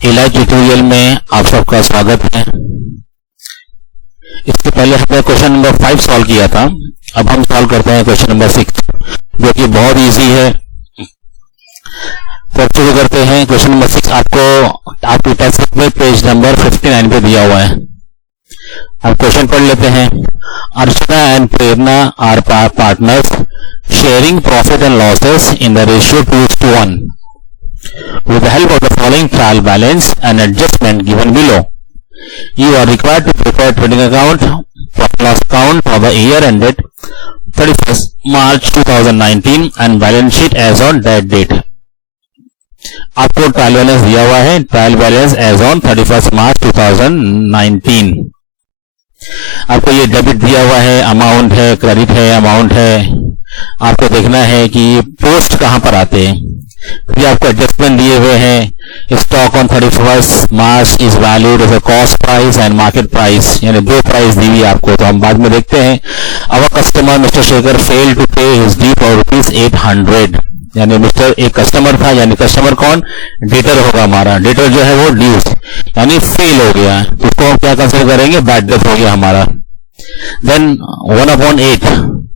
इलाज ट्यूटोरियल में आप सबका स्वागत है। इसके पहले हमने क्वेश्चन नंबर 5 सॉल्व किया था। अब हम सॉल्व करते हैं क्वेश्चन नंबर 6, जो कि बहुत इजी है। तो शुरू करते हैं। क्वेश्चन नंबर 6 आपको आपकी टेक्स्ट बुक में पेज नंबर 59 पे दिया हुआ है। अब क्वेश्चन पढ़ लेते हैं। Archana and Prerna are partners sharing profit and losses in the ratio 2:1 with the help of the following trial balance and adjustment given below. You are required to prepare trading account, profit loss account for the year ended 31st March 2019 and balance sheet as on that date. आपको trial balance दिया हुआ है। Trial balance as on 31st March 2019। आपको ये debit दिया हुआ है, amount है, क्रेडिट है, अमाउंट है। आपको देखना है कि ये पोस्ट कहां पर आते हैं। फिर आपको एडजस्टमेंट दिए हुए हैं। Stock on 31st March is valued as a cost price and market price, यानी दो प्राइस दी हुई आपको, तो हम बाद में देखते हैं। Our customer mister Shekhar fail to pay his due for ₹800, यानी मिस्टर एक कस्टमर था, यानी कस्टमर कौन, डेटर होगा हमारा। डेटर जो है वो ड्यूज यानी फेल हो गया, तो उसको हम क्या कंसिडर करेंगे, बैड डेट हो गया हमारा। Then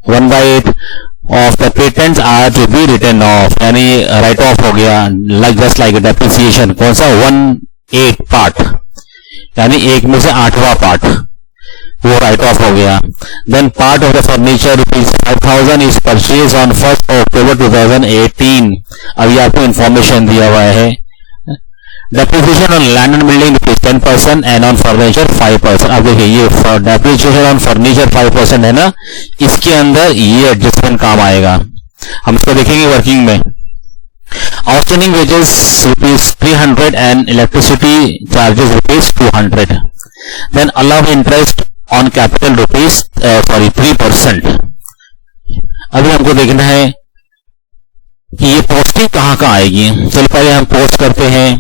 1/8 of the patents are to be written off, यानी राइट ऑफ हो गया, like just like depreciation। कौन सा, 1/8 पार्ट, यानी एक में से 8वां पार्ट वो राइट ऑफ हो गया। Then part of the furniture ₹5,000 is purchase on 1st October 2018। अभी आपको इंफॉर्मेशन दिया हुआ है। Depreciation on land and building ₹10% and on furniture 5%। अब देखिए ये डेप्रिसिएशन ऑन फर्नीचर 5% है ना, इसके अंदर ये एडजस्टमेंट काम आएगा। हम इसको देखेंगे वर्किंग में। Outstanding wages ₹300 and electricity charges ₹200। Then allow interest on capital 3%। अभी हमको देखना है कि ये पोस्टिंग कहाँ कहाँ आएगी। चलो पहले हम पोस्ट करते हैं,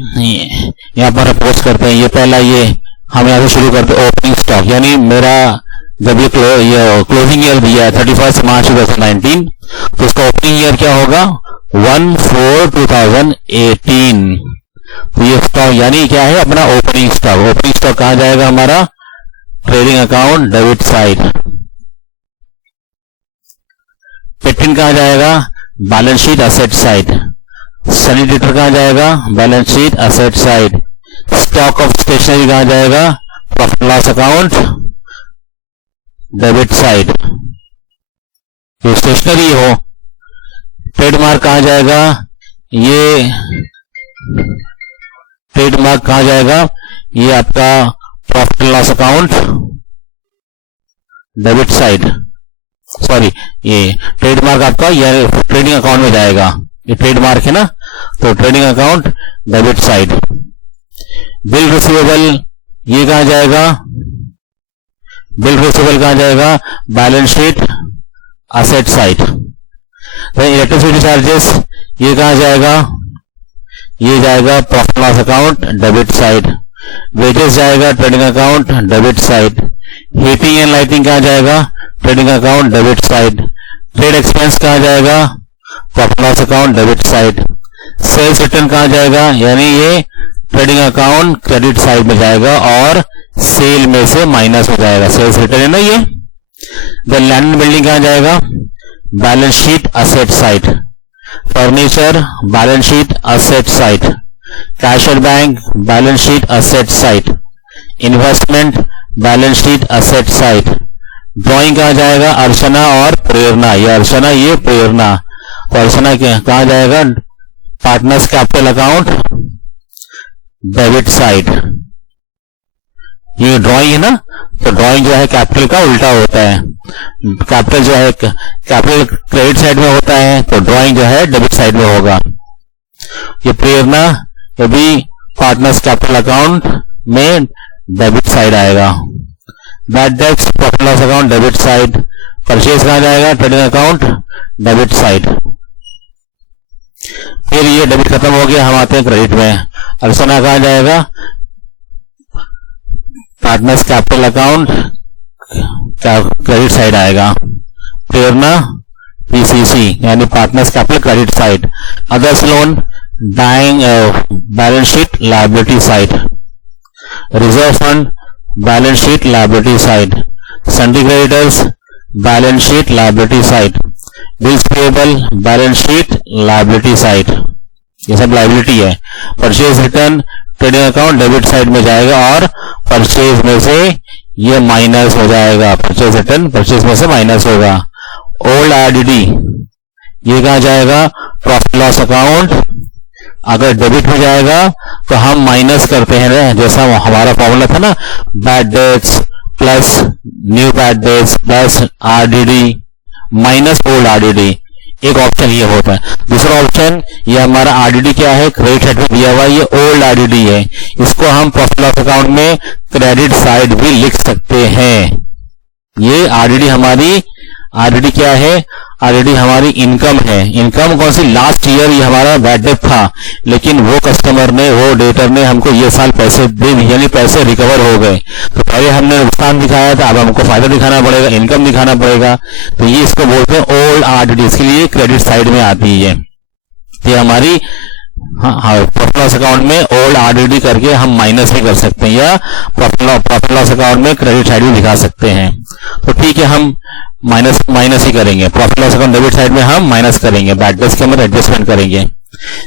यहाँ पर हम पोस्ट करते हैं। ये पहला, ये हम यहाँ से शुरू करते हैं। ओपनिंग स्टॉक, यानी मेरा जब ये क्लोजिंग ईयर दिया है 31st मार्च 2019, तो इसका ओपनिंग ईयर क्या होगा, 1/4/2018। तो ये स्टॉक यानी क्या है, अपना ओपनिंग स्टॉक। ओपनिंग स्टॉक कहाँ जाएगा हमारा, trading account debit side. Patent कहाँ जाएगा, balance sheet asset side. Sundry debtor कहां जाएगा, balance sheet asset side. Stock of stationery कहां जाएगा, profit loss account debit side. ये स्टेशनरी हो। ट्रेडमार्क कहां जाएगा, ये ट्रेडमार्क कहां जाएगा, ये आपका profit loss account debit side. Sorry, ये ट्रेडमार्क आपका ये ट्रेडिंग अकाउंट में जाएगा। ये ट्रेडमार्क है ना, तो trading account debit side. Bill receivable ये कहां जाएगा, बिल रिसीवेबल कहां जाएगा, balance sheet asset side. Electricity charges ये कहां जाएगा, ये जाएगा profit loss account debit side. Wages जाएगा trading account debit side. Heating and lighting कहां जाएगा, trading account debit side. Trade expense कहां जाएगा, profit loss account debit side. Sales return कहां जाएगा, यानी ये ट्रेडिंग अकाउंट क्रेडिट साइड में जाएगा और सेल में से माइनस हो जाएगा। सेल्स रिटर्न है ना ये। द लैंड एंड बिल्डिंग कहां जाएगा, balance sheet asset side. Furniture balance sheet asset side. Cash at bank balance sheet asset side. Investment balance sheet asset side. Drawing कहां जाएगा, अर्चना और प्रेरणा। ये अर्चना, ये प्रेरणा। तो अर्चना कहां जाएगा, partners capital account debit side. ये ड्राइंग है ना, तो ड्राइंग जो है कैपिटल का उल्टा होता है। कैपिटल जो है कैपिटल क्रेडिट साइड में होता है, तो ड्राइंग जो है डेबिट साइड में होगा। ये प्रेरणा, ये भी पार्टनर्स कैपिटल अकाउंट में डेबिट साइड आएगा। Bad debts profit loss account debit side. Purchase कहां जाएगा, ट्रेडिंग अकाउंट डेबिट साइड। फिर ये डेबिट खत्म हो गया, हम आते हैं क्रेडिट में। अर्चना कहां जाएगा, partners capital account credit side आएगा। प्रेरणा पीसीसी यानी partners capital credit side. Others loan dying balance sheet liability side, reserve fund balance sheet liability side, sundry creditors balance sheet liability side, bills payable balance sheet liability side, ये सब liability है। Purchase return trading account debit side में जाएगा और purchase में से ये minus हो जाएगा, परचेज रिटर्न परचेज में से माइनस होगा। ओल्ड आरडीडी ये कहा जाएगा प्रॉफिट लॉस अकाउंट, अगर डेबिट में जाएगा तो हम माइनस करते हैं, जैसा हमारा फॉर्मूला था ना, bad debts plus new bad debts plus RDD minus old RDD, एक ऑप्शन ये होता है। दूसरा ऑप्शन ये हमारा आरडीडी क्या है, क्रेडिट साइड में दिया हुआ ये ओल्ड आरडीडी है, इसको हम प्रॉफिट लॉस अकाउंट में क्रेडिट साइड भी लिख सकते हैं। ये आरडीडी हमारी, आरडीडी क्या है, आरडीडी हमारी इनकम है। इनकम कौन सी, लास्ट ईयर ये हमारा बैड डेट था, लेकिन वो कस्टमर ने, वो डेटर ने हमको ये साल पैसे दे दिए, यानी पैसे रिकवर हो गए। तो पहले हमने नुकसान दिखाया था, अब हमको फायदा दिखाना पड़ेगा, इनकम दिखाना पड़ेगा। तो ये इसको बोलते हैं ओल्ड आरडीडी, इसके लिए क्रेडिट साइड में आती है। ये हमारी प्रॉफिट लॉस अकाउंट में ओल्ड आरडीडी करके हम माइनस भी कर सकते हैं, या प्रॉफिट लॉस अकाउंट में क्रेडिट साइड भी दिखा सकते हैं। तो ठीक है, हम माइनस ही करेंगे, profit loss account debit side में हम माइनस करेंगे, बैड डेट्स के अंदर एडजस्टमेंट करेंगे।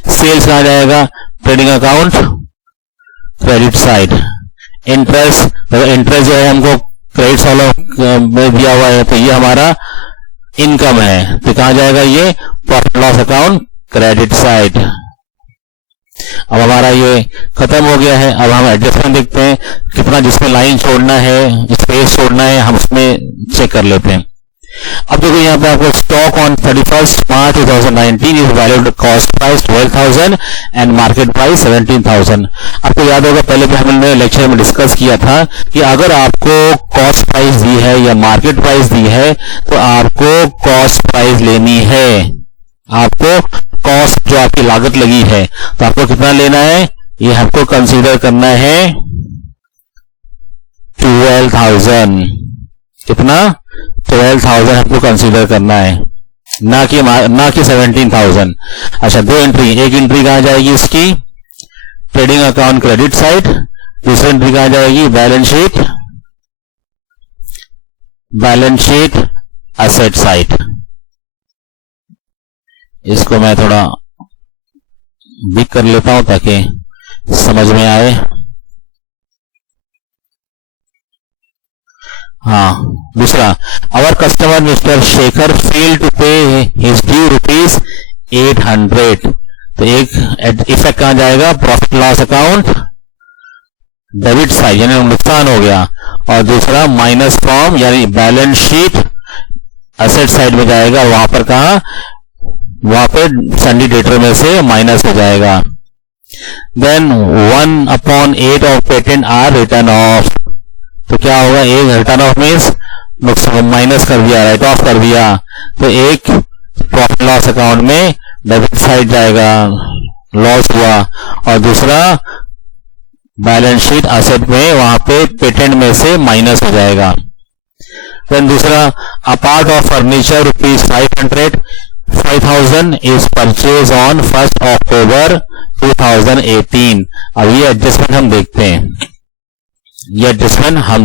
सेल्स कहा जाएगा trading account credit side. Interest, interest जो है हमको क्रेडिट वाला में दिया हुआ है, तो ये हमारा इनकम है, तो कहा जाएगा ये profit loss account credit side. अब हमारा ये खत्म हो गया है। अब हम एडजस्टमेंट देखते हैं, कितना जिसमें लाइन छोड़ना है, स्पेस छोड़ना है, हम उसमें चेक कर लेते हैं। अब देखो यहाँ पे आपको stock on 31 March 2019 is valued cost price 12,000 and market price 17,000। आपको याद होगा पहले भी हमने लेक्चर में डिस्कस किया था कि अगर आपको कॉस्ट प्राइस दी है या मार्केट प्राइस दी है तो आपको कॉस्ट प्राइस लेनी है। आपको कॉस्ट जो आपकी लागत लगी है तो आपको कितना लेना है, ये आपको कंसीडर करना है 12,000। कितना, 12,000 आपको कंसीडर करना है, ना कि 17,000। अच्छा, दो एंट्री, एक एंट्री कहाँ जाएगी इसकी ट्रेडिंग अकाउंट क्रेडिट साइड, दूसरी एंट्री कहाँ जाएगी बैलेंस शीट एसेट साइड। इसको मैं थोड़ा बिग कर लेता हूं ताकि समझ में आए। हाँ, दूसरा, our customer mister Shekhar fail to pay his due ₹800। तो एक इफेक्ट कहां जाएगा, profit loss account debit side, यानी नुकसान हो गया, और दूसरा माइनस फ्रॉम यानी बैलेंस शीट एसेट साइड में जाएगा, वहां पर कहा, वहां पे सन्डी डेटर में से माइनस हो जाएगा। Then 1/8 of patent are written off. तो क्या होगा, एक रिटर्न ऑफ मीन्स नुकसान माइनस कर दिया, राइट ऑफ कर दिया, तो एक प्रॉफिट लॉस अकाउंट में डेबिट साइड जाएगा, लॉस हुआ, और दूसरा बैलेंस शीट एसेट में वहां पे पेटेंट में से माइनस हो जाएगा। देन दूसरा, apart of furniture ₹500 is purchased on 1st October 2018। अब ये एडजस्टमेंट हम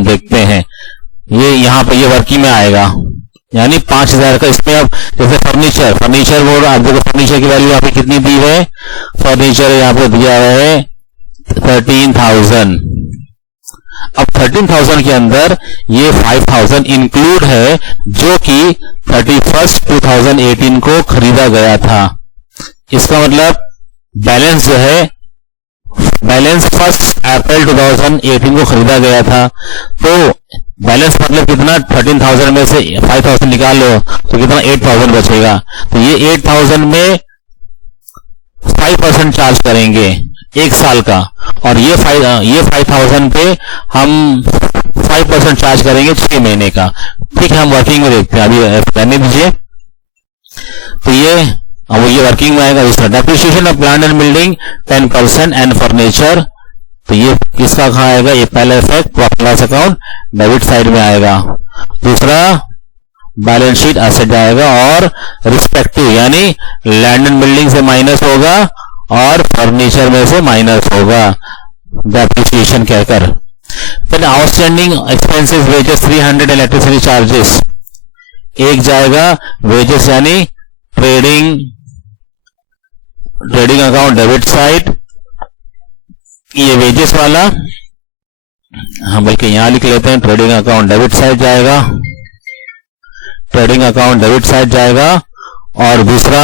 देखते हैं, ये यहाँ पे ये वर्किंग में आएगा, यानी 5,000 का इसमें। अब जैसे फर्नीचर बोर्ड, आप देखो फर्नीचर की वैल्यू यहाँ पे कितनी दी है, फर्नीचर यहाँ पे दिया है 13,000। अब 13,000 के अंदर ये 5,000 इंक्लूड है जो कि 31 2018 को खरीदा गया था। इसका मतलब बैलेंस जो है, बैलेंस 1 अप्रैल 2018 को खरीदा गया था, तो बैलेंस मतलब कितना, 13,000 में से 5,000 निकाल लो तो कितना, 8,000 बचेगा। तो ये 8,000 में 5% चार्ज करेंगे एक साल का, और ये 5,000 पे हम 5% चार्ज करेंगे 6 महीने का। ठीक है, हम वर्किंग में देखते हैं, अभी रहने दीजिए। तो ये वर्किंग में आएगा। दूसरा, depreciation of plant and building 10% and furniture, तो ये किसका कहाँ आएगा, ये पहला effect profit loss account debit side में आएगा। दूसरा, बैलेंस शीट एसेट आएगा, और रिस्पेक्टिव यानी लैंड एंड बिल्डिंग से माइनस होगा और फर्नीचर में से माइनस होगा डेप्रिसिएशन कहकर। फिर outstanding expenses wages 300 electricity charges, एक जाएगा वेजेस यानी ट्रेडिंग अकाउंट डेबिट साइड, ये वेजेस वाला, हाँ बल्कि यहां लिख लेते हैं, ट्रेडिंग अकाउंट डेबिट साइड जाएगा, ट्रेडिंग अकाउंट डेबिट साइड जाएगा। और दूसरा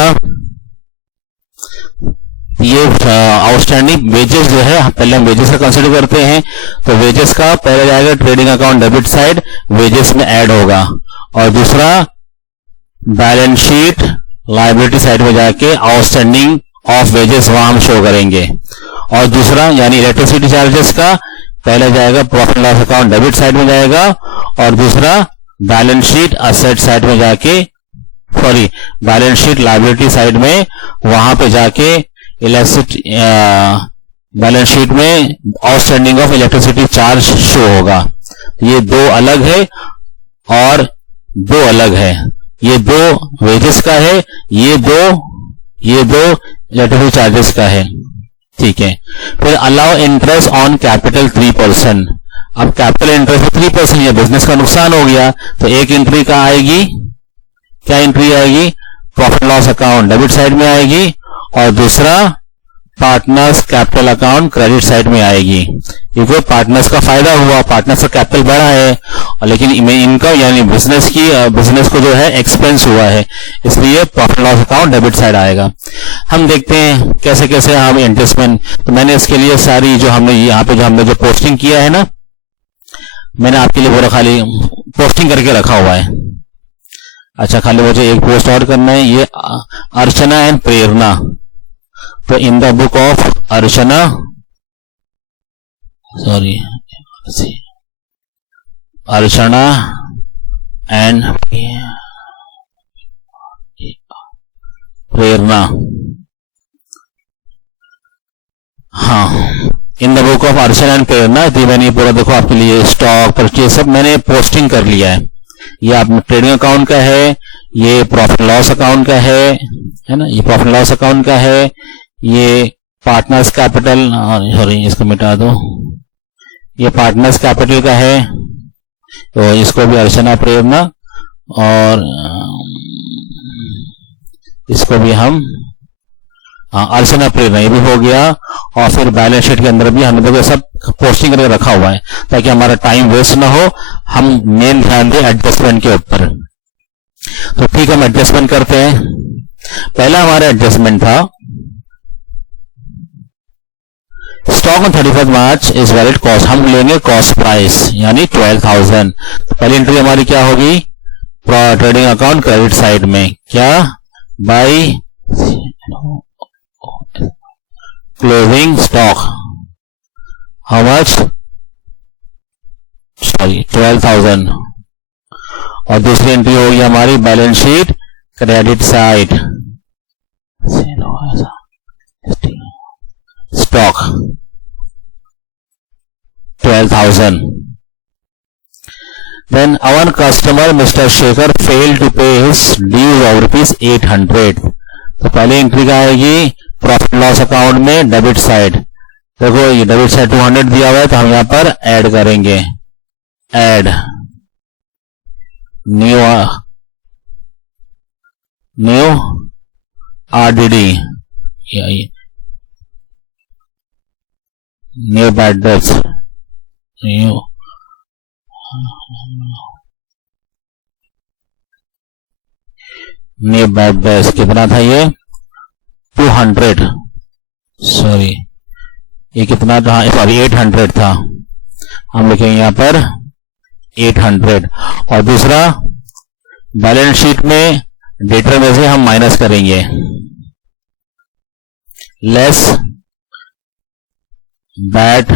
ये आउटस्टैंडिंग वेजेस जो है, पहले हम वेजेस का कंसिडर करते हैं, तो वेजेस का पहले जाएगा trading account debit side, wages में ऐड होगा, और दूसरा बैलेंस शीट लायबिलिटी साइड में जाके आउटस्टैंडिंग ऑफ वेजेस वहां हम शो करेंगे। और दूसरा यानी इलेक्ट्रिसिटी चार्जेस का पहले जाएगा profit loss account debit side में जाएगा, और दूसरा बैलेंस शीट असेट साइड में जाके, sorry balance sheet liability side में वहां पे जाके इलेक्ट्रिसिटी बैलेंस शीट में outstanding of electricity charge show होगा। ये दो अलग है और दो अलग है, ये दो वेजेस का है, ये दो इलेक्ट्रिसिटी चार्जेस का है, ठीक है। फिर अलाउ इंटरेस्ट ऑन कैपिटल 3%, अब कैपिटल इंटरेस्ट 3%, ये बिजनेस का नुकसान हो गया, तो एक एंट्री का आएगी, क्या एंट्री आएगी, profit loss account debit side में आएगी, और दूसरा partners capital account credit side में आएगी, क्योंकि पार्टनर्स का फायदा हुआ, पार्टनर्स का कैपिटल बढ़ा है, और लेकिन इनकम यानी बिजनेस को जो है एक्सपेंस हुआ है, इसलिए profit loss account debit side आएगा। हम देखते हैं कैसे कैसे हम एडजस्टमेंट, तो मैंने इसके लिए सारी जो हमने यहाँ पे जो पोस्टिंग किया है ना, मैंने आपके लिए पूरा खाली पोस्टिंग करके रखा हुआ है। अच्छा, खाली मुझे एक पोस्ट और करना है, ये अर्चना एंड प्रेरणा, तो in the book of Archana, sorry Archana and Prerna, हाँ in the book of Archana and Prerna, तो मैंने पूरा देखो आपके लिए स्टॉक परचेज सब मैंने पोस्टिंग कर लिया है। ये आपने ट्रेडिंग अकाउंट का है, ये प्रॉफिट लॉस अकाउंट का है ना, ये प्रॉफिट लॉस अकाउंट का है, ये पार्टनर्स कैपिटल, सॉरी इसको मिटा दो, ये पार्टनर्स कैपिटल का है, तो इसको भी अर्चना प्रेरणा, और इसको भी हम अर्चना प्रेरणा, ये भी हो गया। और फिर बैलेंस शीट के अंदर भी हमने देखो सब पोस्टिंग करके रखा हुआ है, ताकि हमारा टाइम वेस्ट ना हो, हम मेन ध्यान दें एडजस्टमेंट के ऊपर। तो ठीक, हम एडजस्टमेंट करते हैं। पहला हमारा एडजस्टमेंट था stock on 31 March is valid cost, हम लेंगे कॉस्ट प्राइस यानी 12,000। तो पहली एंट्री हमारी क्या होगी, ट्रेडिंग अकाउंट क्रेडिट साइड में, क्या by closing stock, how much, sorry 12,000। और दूसरी एंट्री होगी हमारी balance sheet credit side, stock 12,000। Then our customer Mr. Shekhar failed to pay his dues of ₹800। तो पहली एंट्री का आएगी प्रॉफिट लॉस अकाउंट में डेबिट साइड, देखो ये डेबिट साइड 200 दिया हुआ है, तो हम यहां पर ऐड करेंगे, add new RDD, new bad debts, new bad debts कितना था ये 200, सॉरी ये कितना था, सॉरी 800 था, हम लिखेंगे यहां पर 800। और दूसरा बैलेंस शीट में डेटर में से हम माइनस करेंगे, less bad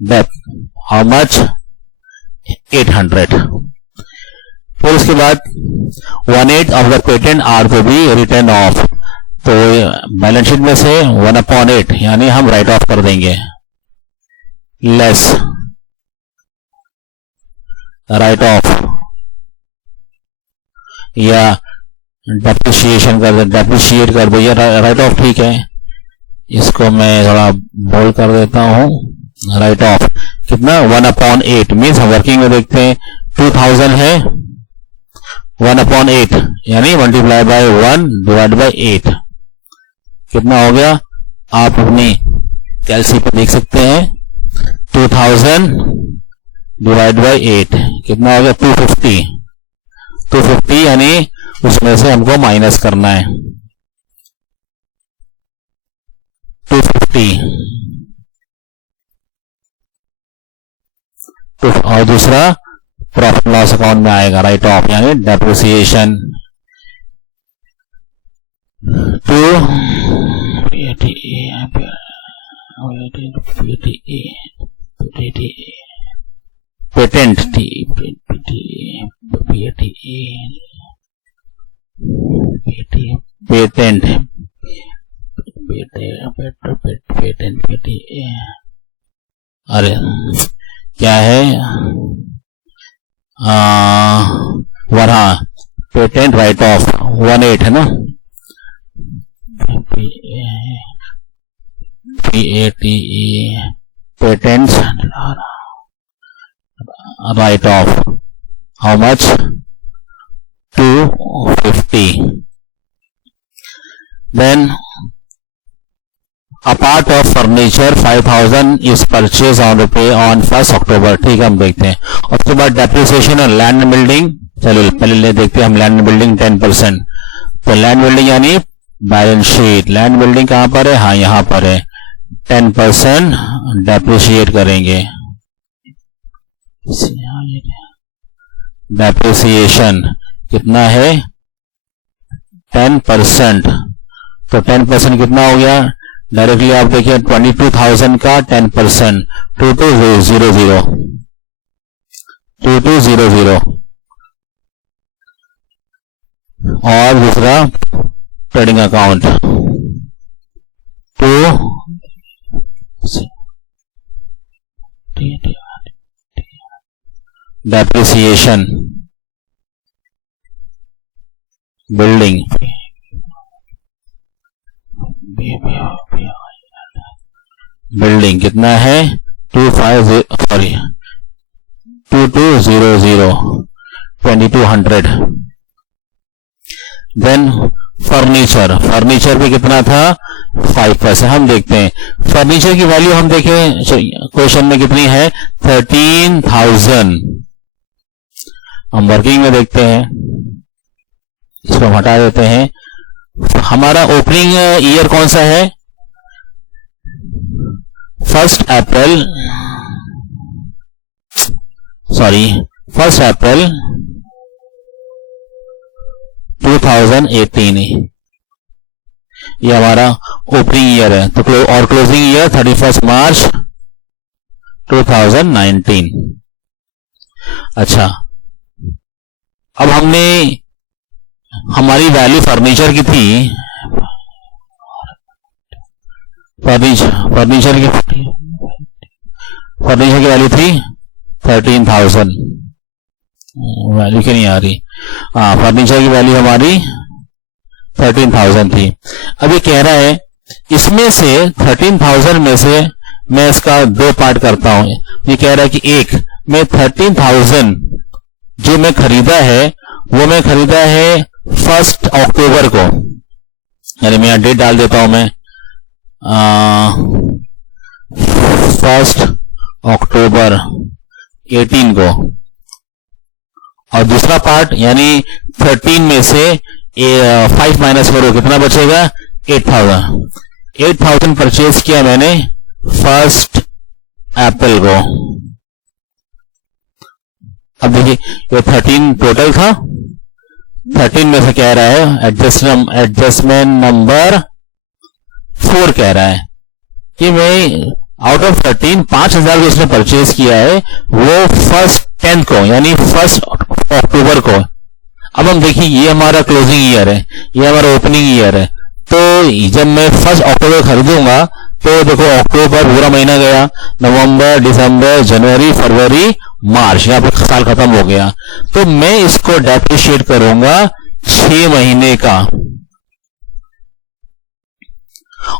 debt, how much 800। फिर उसके बाद 1/8 of the patent are to be written off, तो बैलेंस शीट में से 1/8 यानी हम राइट ऑफ कर देंगे, लेस राइट ऑफ, या डेप्रिसिएशन कर दो, डेप्रिशिएट कर दो, ये राइट ऑफ ठीक है। इसको मैं थोड़ा बोल्ड कर देता हूं। राइट ऑफ कितना 1/8 मीन्स हम वर्किंग में देखते हैं 2000 है 1/8 यानी मल्टीप्लाई बाय 1 डिवाइड बाय 8 कितना हो गया, आप अपनी कैलसी पे देख सकते हैं। 2000 डिवाइड बाय 8 कितना हो गया 250 यानी उसमें से हमको माइनस करना है 250 और दूसरा प्रॉफिट लॉस अकाउंट में आएगा राइट ऑफ यानी डेप्रिसिएशन पेटेंट अरे क्या है वरहा पेटेंट राइट ऑफ 18 है ना patents right of how much 250 then a part of furniture 5000 is purchased on pay on 1st October ठीक है हम देखते हैं। और उसके बाद डेप्रिसिएशन और लैंड बिल्डिंग, चलो पहले देखते हैं हम लैंड बिल्डिंग 10%। तो लैंड बिल्डिंग यानी बैलेंस शीट, लैंड बिल्डिंग कहां पर है, हाँ यहां पर है 10% डेप्रिशिएट करेंगे। डेप्रिसिएशन कितना है 10%, तो 10% कितना हो गया, डायरेक्टली आप देखिए 22,000 का 10% 2200 और दूसरा ट्रेडिंग अकाउंट 2 डेप्रिसिएशन बिल्डिंग कितना है 2200 देन फर्नीचर पे कितना था 5%। हम देखते हैं फर्नीचर की वैल्यू, हम देखें क्वेश्चन में कितनी है 13,000। हम वर्किंग में देखते हैं, इसको हटा देते हैं। हमारा ओपनिंग ईयर कौन सा है 1 अप्रैल 2018 ये हमारा ओपनिंग ईयर है। तो और क्लोजिंग ईयर 31 मार्च 2019। अच्छा, अब हमने हमारी वैल्यू फर्नीचर की थी, फर्नीचर की वैल्यू थी 13,000, वैल्यू क्यों नहीं आ रही, हाँ फर्नीचर की वैल्यू हमारी 13,000 थी। अब ये कह रहा है इसमें से 13,000 में से मैं इसका 2 पार्ट करता हूं। ये कह रहा है कि एक मैं 13,000 जो मैं खरीदा है वो मैं खरीदा है 1 अक्टूबर को, यानी मैं यहां डेट डाल देता हूं मैं 1 अक्टूबर 18 को। और दूसरा पार्ट यानी 13 में से 5 माइनस करो कितना बचेगा 8,000 परचेज किया मैंने 1 अप्रैल को। अब देखिए ये 13 टोटल था, 13 में से कह रहा है एडजस्टमेंट नंबर 4 कह रहा है कि मैं आउट ऑफ 13 5,000 जो उसने परचेज किया है वो 1 10 को यानी 1 अक्टूबर को। अब हम देखिए ये हमारा क्लोजिंग ईयर है, ये हमारा ओपनिंग ईयर है। तो जब मैं 1 अक्टूबर खरीदूंगा तो देखो अक्टूबर पूरा महीना गया, नवंबर, दिसंबर, जनवरी, फरवरी, मार्च, यहाँ पे साल खत्म हो गया। तो मैं इसको डेप्रिशिएट करूंगा 6 महीने का,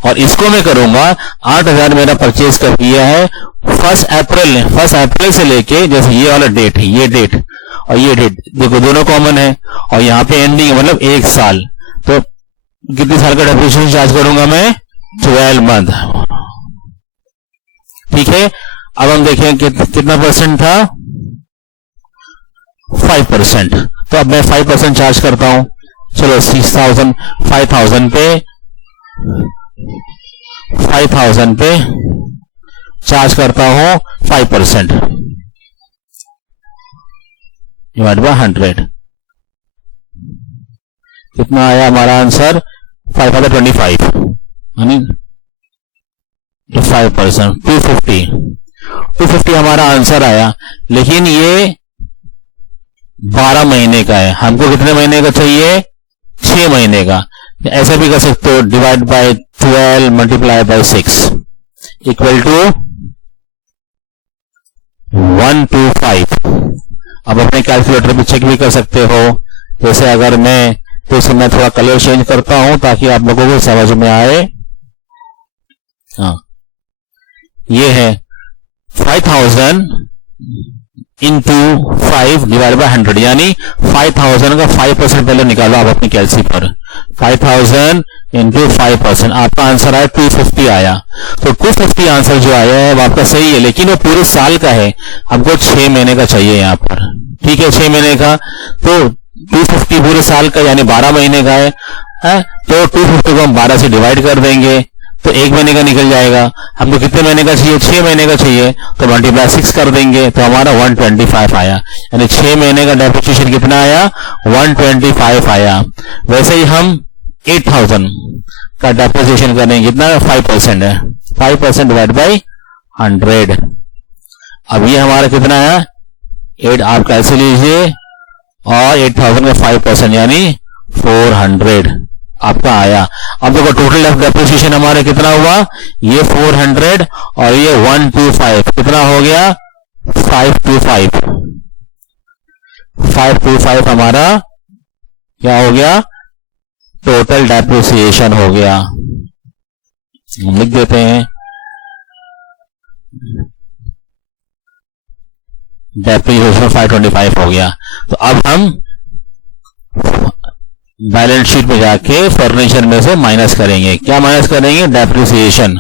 और इसको मैं करूंगा 8,000 मेरा परचेज कर किया है 1 अप्रैल से लेके, जैसे ये वाला डेट है, ये डेट और ये डेट देखो दोनों कॉमन है, और यहां पे एंडिंग मतलब 1 साल, तो कितने साल का डेप्रिसिएशन चार्ज करूंगा मैं? 12 मंथ। ठीक है, अब हम देखें कितना परसेंट था? 5%। तो अब मैं 5% चार्ज करता हूं। चलो 5,000 पे चार्ज करता हूं 5% डिवाइड बाय 100। कितना आया हमारा आंसर? 525 यानी 5%, 250 हमारा आंसर आया। लेकिन ये 12 महीने का है, हमको कितने महीने का चाहिए? 6 महीने का। ऐसा भी कर सकते हो, divide by 12 multiply by 6 equal to 125। अब अपने कैलकुलेटर पे चेक भी कर सकते हो। जैसे अगर मैं तो इसे मैं थोड़ा कलर चेंज करता हूं ताकि आप लोगों को समझ में आए। हाँ, ये है 5,000 इंटू 5 डिवाइड बाय 100, यानी 5,000 का 5% पहले निकालो आप अपनी कैलसी पर। 5,000 इंटू 5%, आपका आंसर आया 250 आया। तो 250 आंसर जो आया है वो आपका सही है, लेकिन वो पूरे साल का है, हमको 6 महीने का चाहिए यहाँ पर। ठीक है, 6 महीने का, तो 250 पूरे साल का यानी 12 महीने का है, तो 250 को हम 12 से डिवाइड कर देंगे तो 1 महीने का निकल जाएगा। हमको कितने महीने का चाहिए? 6 महीने का चाहिए, तो मल्टीप्लाई 6 कर देंगे तो हमारा 125 आया। यानी 6 महीने का डेप्रिसिएशन कितना आया? 125 आया। वैसे ही हम 8,000 का डेप्रिसिएशन करेंगे, कितना? 5% है, 5% डिवाइड बाई 100। अब ये हमारा कितना है? 8, आप कैसे लीजिए, और 8,000 का 5% यानी 400 आपका आया। अब देखो टोटल डेप्रिसिएशन हमारे कितना हुआ? ये 400 और ये 125, कितना हो गया? 525 हमारा क्या हो गया? टोटल डेप्रिसिएशन हो गया। लिख देते हैं, डेप्रिसिएशन 525 हो गया। तो अब हम बैलेंस शीट में जाके फर्नीचर में से माइनस करेंगे। क्या माइनस करेंगे? डेप्रिसिएशन।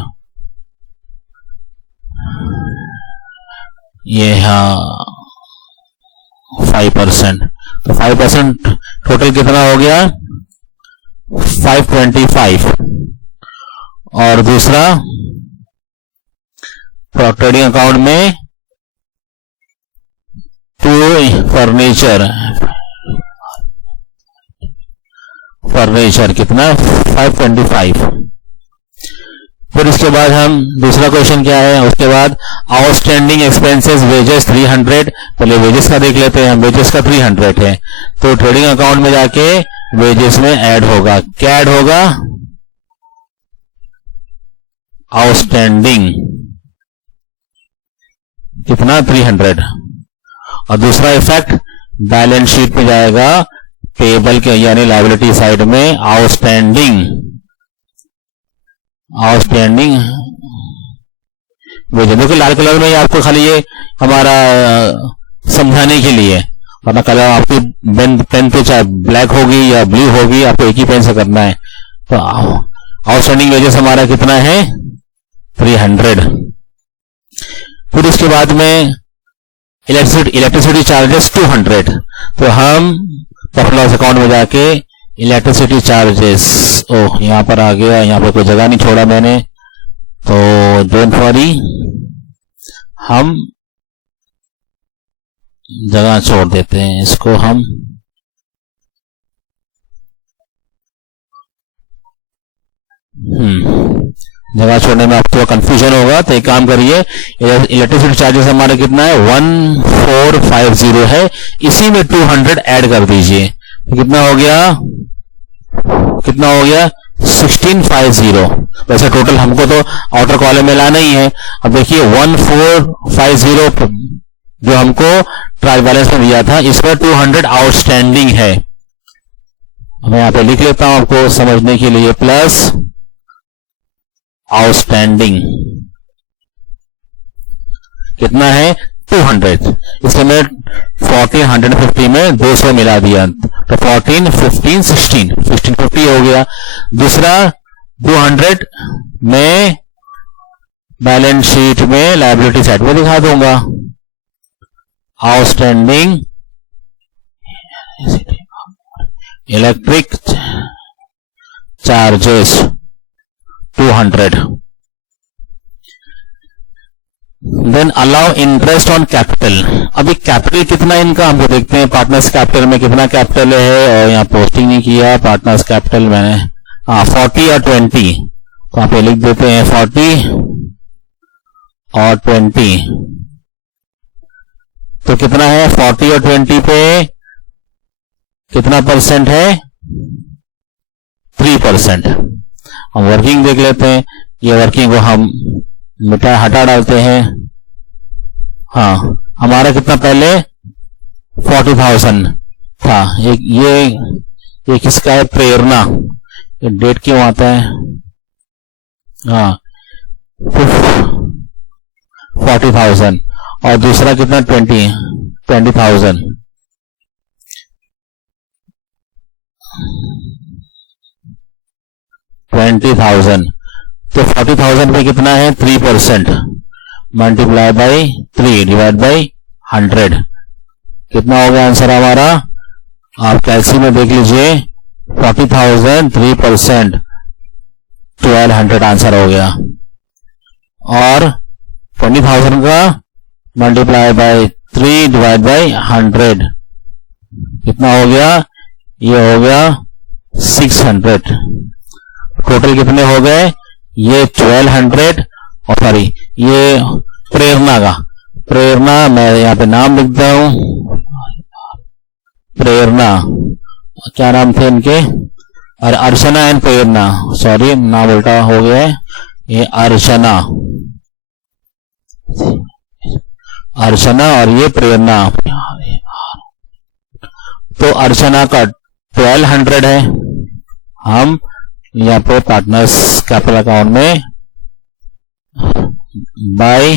ये हाँ 5%, तो 5% टोटल कितना हो गया? 525। और दूसरा ट्रेडिंग अकाउंट में टू फर्नीचर कितना? 525। फिर इसके बाद हम दूसरा क्वेश्चन क्या है? उसके बाद आउटस्टैंडिंग एक्सपेंसेस वेजेस 300। पहले वेजेस का देख लेते हैं हम। वेजेस का 300 है, तो ट्रेडिंग अकाउंट में जाके वेजेस में ऐड होगा। क्या ऐड होगा? आउटस्टैंडिंग कितना? 300। और दूसरा इफेक्ट बैलेंस शीट में जाएगा, पेबल के यानी लायबिलिटी साइड में आउटस्टैंडिंग वेजेस। देखो लाल कलर में आपको खाली ये हमारा समझाने के लिए, वरना कलर आपकी पेन पे चाहे ब्लैक होगी या ब्लू होगी, आपको एक ही पेन से करना है। तो आउटस्टैंडिंग वेजेस हमारा कितना है? 300। फिर इसके बाद में इलेक्ट्रिसिटी चार्जेस 200। तो हम प्रॉफिट लॉस अकाउंट में जाके इलेक्ट्रिसिटी चार्जेस, ओह यहां पर आ गया, यहां पर कोई जगह नहीं छोड़ा मैंने, तो डोंट वरी, हम जगह छोड़ देते हैं इसको। हम जगह छोड़ने में आपको कंफ्यूजन होगा, तो एक काम करिए, इलेक्ट्रिसिटी चार्जेस हमारा कितना है? 1450 है, इसी में 200 ऐड कर दीजिए, तो कितना हो गया? 1650। वैसे टोटल हमको तो आउटर कॉलम में लाना ही है। अब देखिए 1450 जो हमको ट्रायल बैलेंस में दिया था, इसमें 200 आउटस्टैंडिंग है। मैं यहां पे लिख लेता हूं आपको समझने के लिए, प्लस आउटस्टैंडिंग कितना है 200। इसलिए मैं 14 150 में 200 मिला दिया, तो 14 15 16 1650 हो गया। दूसरा 200 में बैलेंस शीट में लायबिलिटी साइड में दिखा दूंगा, outstanding electric charges 200। Then allow interest on capital. अभी कैपिटल कितना इनका हमको देखते हैं, पार्टनर्स कैपिटल में कितना कैपिटल है, और यहाँ पोस्टिंग नहीं किया पार्टनर्स कैपिटल मैंने, 40 और 20, तो आप लिख देते हैं 40 और 20। तो कितना है 40 और 20 पे कितना परसेंट है 3%। हम वर्किंग देख लेते हैं, ये वर्किंग को हम हटा डालते हैं। हाँ, हमारा कितना पहले 40,000 था। ये किसका है, प्रेरणा, ये डेट क्यों आता है, हाँ 40,000, और दूसरा कितना 20,000। तो 40,000 पे कितना है 3%, मल्टीप्लाई बाई 3 डिवाइड बाई 100, कितना हो गया आंसर हमारा, आप कैलसी में देख लीजिए, 40,000 3% 1200 आंसर हो गया। और 20,000 का मल्टीप्लाई बाई 3 डिवाइड बाई 100 कितना हो गया, ये हो गया 600। टोटल कितने हो गए, ये 1200, और सॉरी ये प्रेरणा मैं यहाँ पे नाम लिखता हूं, प्रेरणा, क्या नाम थे इनके, और अर्चना एंड प्रेरणा, सॉरी नाम उल्टा हो गया है, ये अर्चना और ये प्रेरणा। तो अर्चना का 1200 है, हम यहाँ पे पार्टनर्स कैपिटल अकाउंट में बाय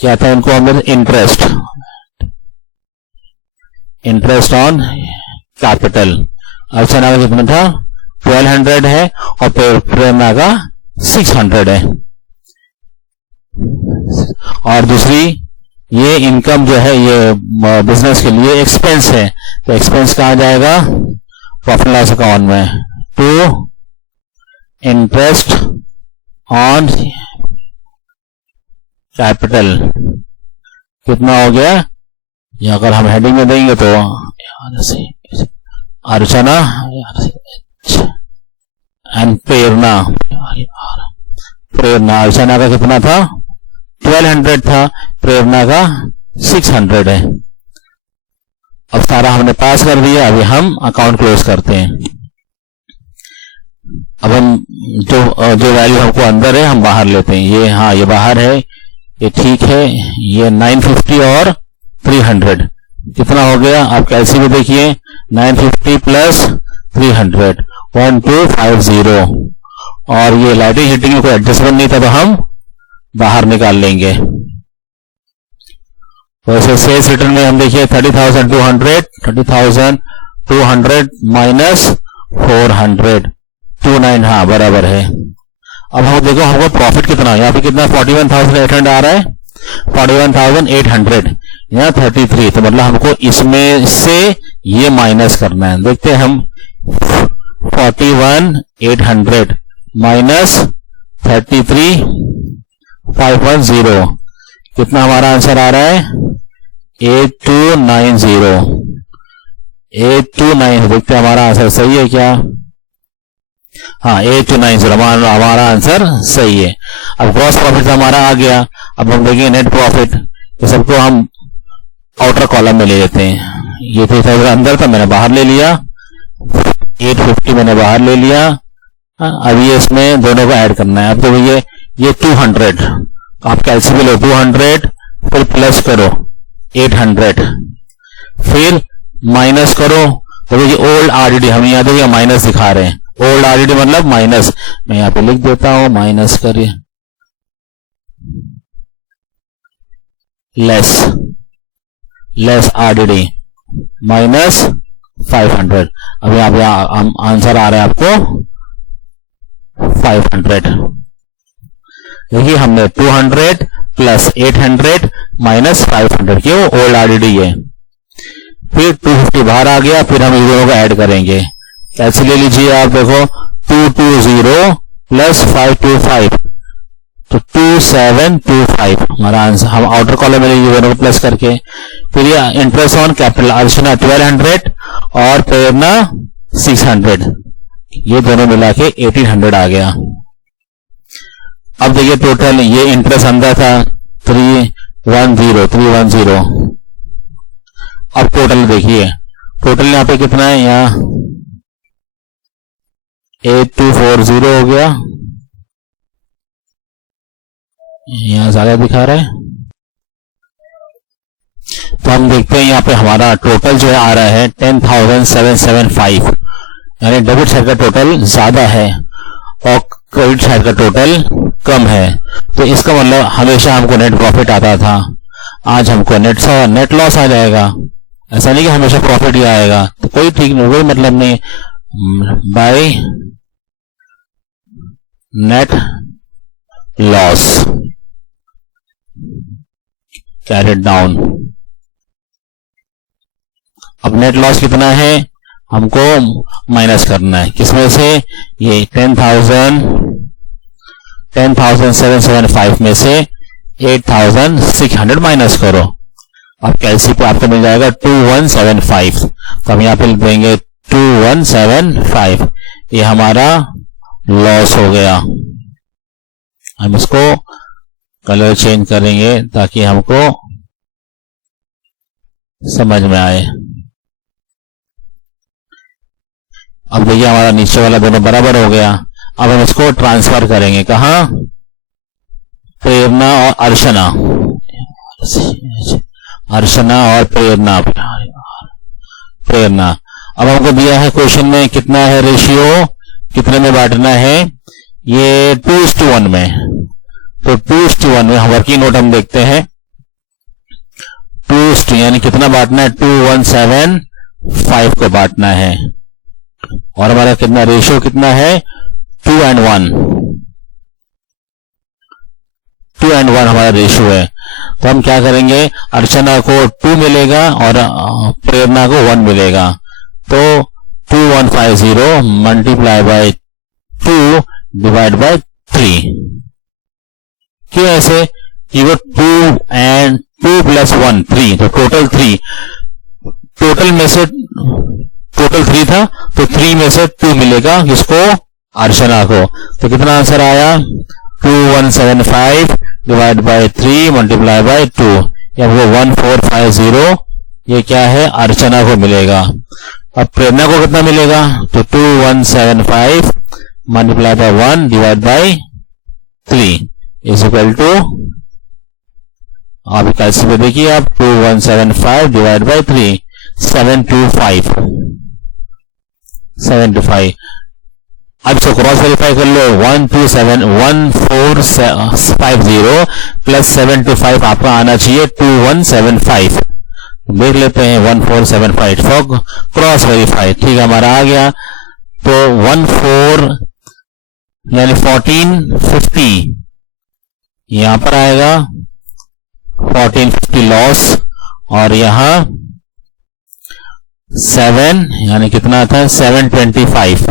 क्या था इनको, हमने इंटरेस्ट ऑन कैपिटल। अर्चना का कितना था 1200 है, और प्रेरणा का 600 है। और दूसरी ये इनकम जो है ये बिजनेस के लिए एक्सपेंस है, तो एक्सपेंस कहां जाएगा, प्रॉफिट लॉस अकाउंट में, टू इंटरेस्ट ऑन कैपिटल कितना हो गया, ये अगर हम हेडिंग में देंगे तो अर्चना एंड प्रेरणा, अर्चना का कितना था 1200 था, प्रेरणा का 600 है। अब सारा हमने पास कर दिया, अभी हम अकाउंट क्लोज करते हैं। अब हम जो वैल्यू हमको अंदर है हम बाहर लेते हैं, ये हाँ ये बाहर है, ये ठीक है, ये 950 और 300 कितना हो गया, आप कैसे भी देखिए 950 प्लस 300 1250, और ये लाइटिंग हीटिंग में कोई एडजस्टमेंट नहीं था तो हम बाहर निकाल लेंगे। वैसे सेल्स रिटर्न में हम देखिए 30,200 माइनस 400 29, हाँ बराबर है। अब हम देखो हमको प्रॉफिट कितना, यहाँ पे कितना 41,800 आ रहा है, 41,800 यहाँ 33, तो मतलब हमको इसमें से ये माइनस करना है। देखते हैं हम 41,800 माइनस 33,510 कितना हमारा आंसर आ रहा है 8290। देखते हैं हमारा आंसर सही है क्या, हाँ 8290 हमारा आंसर सही है। अब ग्रॉस प्रॉफिट हमारा आ गया, अब हम देखेंगे नेट प्रॉफिट, तो सबको हम आउटर कॉलम में ले लेते हैं। ये 3000 अंदर था मैंने बाहर ले लिया, 850 मैंने बाहर ले लिया। अब ये इसमें दोनों को ऐड करना है। अब तो भैया ये 200 आप कैलसी लो 200 फिर प्लस करो 800 फिर माइनस करो, तो देखिए ओल्ड आरडीडी हम यहाँ देखिए माइनस दिखा रहे हैं, ओल्ड आरडीडी मतलब माइनस, मैं यहाँ पे लिख देता हूं माइनस करिए लेस आरडीडी माइनस 500। अब यहाँ पे आंसर आ रहा है आपको 500। देखिए हमने 200 प्लस 800 माइनस 500 क्यों, ओल्ड आरडीडी है। फिर 250 बाहर आ गया, फिर हम इन दोनों को ऐड करेंगे। कैसे ले लीजिए आप, देखो 220 प्लस 525 तो 2725 हमारा आंसर। हम आउटर कॉलम में लेंगे दोनों को प्लस करके। फिर ये इंटरेस्ट ऑन कैपिटल अर्चना 1200 और प्रेरणा 600, ये दोनों मिला के 1800 आ गया। अब देखिए टोटल, ये इंटरेस्ट अंदर था 310। अब टोटल देखिए, टोटल यहाँ पे कितना है, यहाँ 8240 हो गया, यहाँ ज्यादा दिखा रहा है। तो हम देखते हैं यहाँ पे हमारा टोटल जो है आ रहा है 10,775, यानी डेबिट साइड का टोटल ज्यादा है और क्रेडिट साइड का टोटल कम है। तो इसका मतलब हमेशा हमको नेट प्रॉफिट आता था, आज हमको नेट लॉस आ जाएगा। ऐसा नहीं कि हमेशा प्रॉफिट ही आएगा, तो कोई ठीक नहीं, कोई मतलब नहीं। By net loss carried down. अब नेट लॉस कितना है हमको माइनस करना है, किसमें से, ये 10,775 में से 8,600 माइनस करो। अब कैलसी पे आपको मिल जाएगा 2175। तो हम यहाँ पे लिख देंगे 2175, ये हमारा लॉस हो गया। हम इसको कलर चेंज करेंगे ताकि हमको समझ में आए। अब देखिए हमारा नीचे वाला दोनों बराबर हो गया। अब हम इसको ट्रांसफर करेंगे, कहाँ, प्रेरणा और अर्चना, अर्चना और प्रेरणा। अब हमको दिया है क्वेश्चन में कितना है रेशियो, कितने में बांटना है, ये 2:1 में। तो 2:1 में वर्किंग नोट हम देखते हैं, 2 यानी कितना बांटना है, 2175 को बांटना है। और हमारा कितना रेशियो कितना है, 2:1 हमारा रेशियो है। तो हम क्या करेंगे, अर्चना को 2 मिलेगा और प्रेरणा को 1 मिलेगा। तो 2150 मल्टीप्लाई बाय 2 डिवाइड बाय 3। क्यों ऐसे, कि वो 2 and 2 plus 1 3, तो टोटल 3, टोटल में से टोटल 3 था, तो 3 में से 2 मिलेगा किसको, अर्चना को। तो कितना आंसर आया, 2175 डिवाइड बाय 3 मल्टीप्लाई बाय 2, या वो 1450, ये क्या है, अर्चना को मिलेगा। अब प्रेरणा को कितना मिलेगा, तो 2175 multiply by 1 divide by 3 is equal to, आप कैसे में देखिए आप, 2175 डिवाइड बाय 3 725। अब इसको क्रॉस वेरीफाई कर लो, 1450 प्लस 725 आपका आना चाहिए 2175। देख लेते हैं 1475 क्रॉस वेरीफाई, ठीक है हमारा आ गया। तो 14 यानी 1450 यहां पर आएगा, 1450 लॉस, और यहां 7 यानी कितना था, 725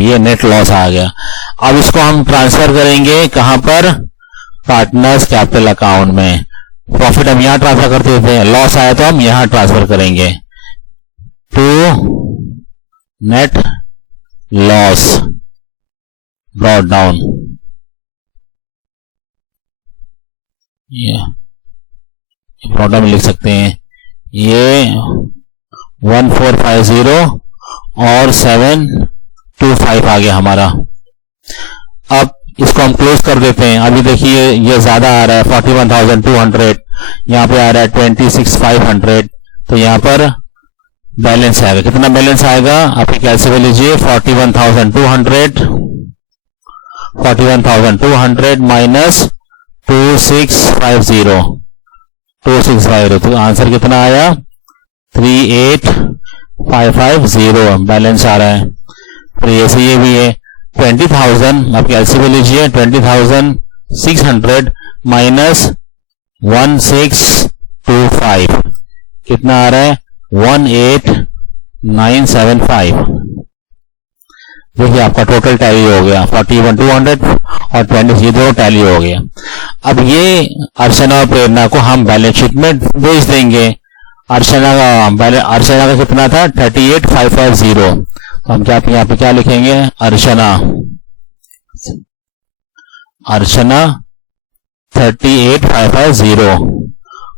ये नेट लॉस आ गया। अब इसको हम ट्रांसफर करेंगे कहां पर, पार्टनर्स कैपिटल अकाउंट में। प्रॉफिट हम यहां ट्रांसफर करते थे, लॉस आया तो हम यहां ट्रांसफर करेंगे। To net loss brought down, brought down लिख सकते हैं, ये 1450 और 725 आ गया हमारा। अब इसको हम क्लोज कर देते हैं। अभी देखिए ये ज्यादा आ रहा है 41,200, यहाँ पे आ रहा है 26,500, तो यहां पर बैलेंस आएगा, कितना बैलेंस आएगा आप कैलकुलेट लीजिए, 41,200 माइनस 2650 तो आंसर कितना आया 38550 बैलेंस आ रहा है। फिर ऐसे ये भी है 20,000 आप कैलकुलेट लीजिए, 20,600 माइनस 1625 कितना आ रहा है 18975। देखिए आपका टोटल टैली हो गया 41,200 और 20 ये दोनों टैली हो गया। अब ये अर्चना और प्रेरणा को हम बैलेंस शीट में भेज देंगे। अर्चना का कितना था 38,550 तो हम क्या यहाँ पे क्या लिखेंगे अर्चना 38,550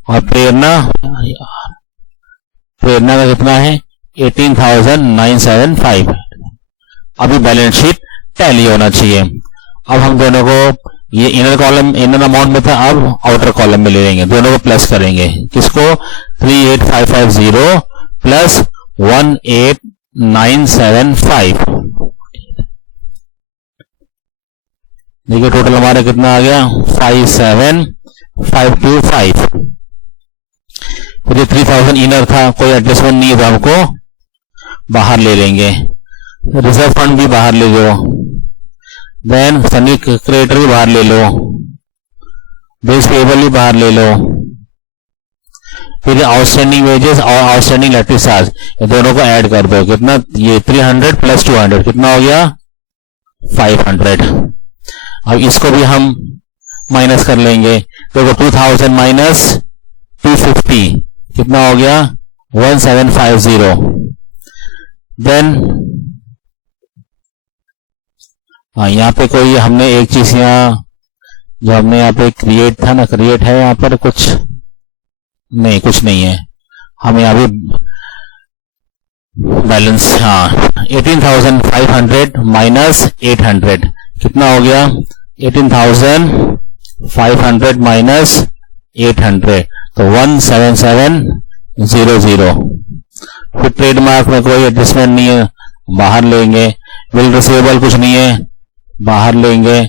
और प्रेरणा का कितना है 18,975। अभी बैलेंस शीट टैली होना चाहिए। अब हम दोनों को ये इनर कॉलम इनर अमाउंट में था, अब आउटर कॉलम में ले लेंगे, दोनों को प्लस करेंगे। किसको 38,550 प्लस 18,975। देखिए टोटल हमारा कितना आ गया 57,525। फिर ये 3,000 इनर था, कोई एडजस्टमेंट नहीं है तो हमको बाहर ले लेंगे। रिजर्व फंड भी बाहर ले लो, देन सनी क्रेडिटर भी बाहर ले लो, बेस पेबल भी बाहर ले लो, फिर आउटस्टैंडिंग वेजेस और आउटस्टैंडिंग इलेक्ट्रिक चार्ज ये दोनों को ऐड कर दो। कितना ये 300 प्लस 200 कितना हो गया 500। अब इसको भी हम माइनस कर लेंगे, तो 2000 माइनस 250 कितना हो गया 1750। देन यहाँ पे कोई हमने एक चीज यहाँ जो हमने यहाँ पे क्रिएट था ना, क्रिएट है यहाँ पर कुछ नहीं, कुछ नहीं है। हम यहाँ पे बैलेंस 18,500 माइनस 800 कितना हो गया 18,500 माइनस 800 तो 17700। फिर ट्रेडमार्क में कोई एडजस्टमेंट नहीं है, बाहर लेंगे। बिल रिसीवेबल कुछ नहीं है, बाहर लेंगे।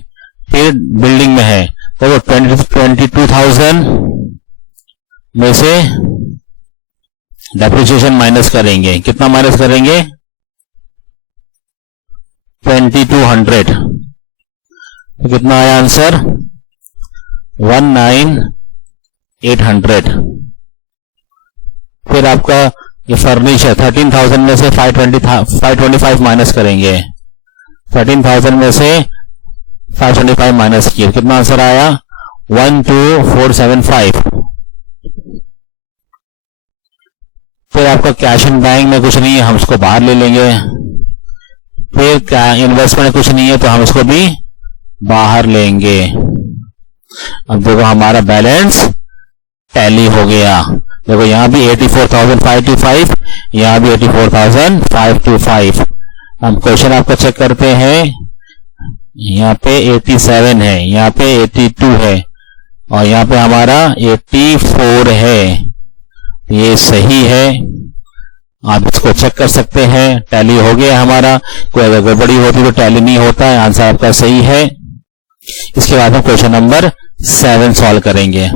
फिर बिल्डिंग में है तो वो 22,000 में से डेप्रिसिएशन माइनस करेंगे। कितना माइनस करेंगे 2200 तो कितना आया आंसर 19,800। फिर आपका ये फर्नीचर 13,000 में से 525 माइनस करेंगे। 13,000 में से 525 माइनस किए, कितना आंसर आया 12,475। फिर आपका कैश एंड बैंक में कुछ नहीं है, हम उसको बाहर ले लेंगे। फिर इन्वेस्टमेंट कुछ नहीं है तो हम उसको भी बाहर लेंगे। अब देखो हमारा बैलेंस टैली हो गया। देखो यहाँ भी 84,525, यहाँ भी 84,525। हम क्वेश्चन आपका चेक करते हैं, यहाँ पे 87 है, यहाँ पे 82 है और यहाँ पे हमारा 84 है। ये सही है, आप इसको चेक कर सकते हैं। टैली हो गया हमारा। कोई अगर गड़बड़ी होती तो टैली नहीं होता है, आंसर आपका सही है। इसके बाद हम क्वेश्चन नंबर 7 सॉल्व करेंगे।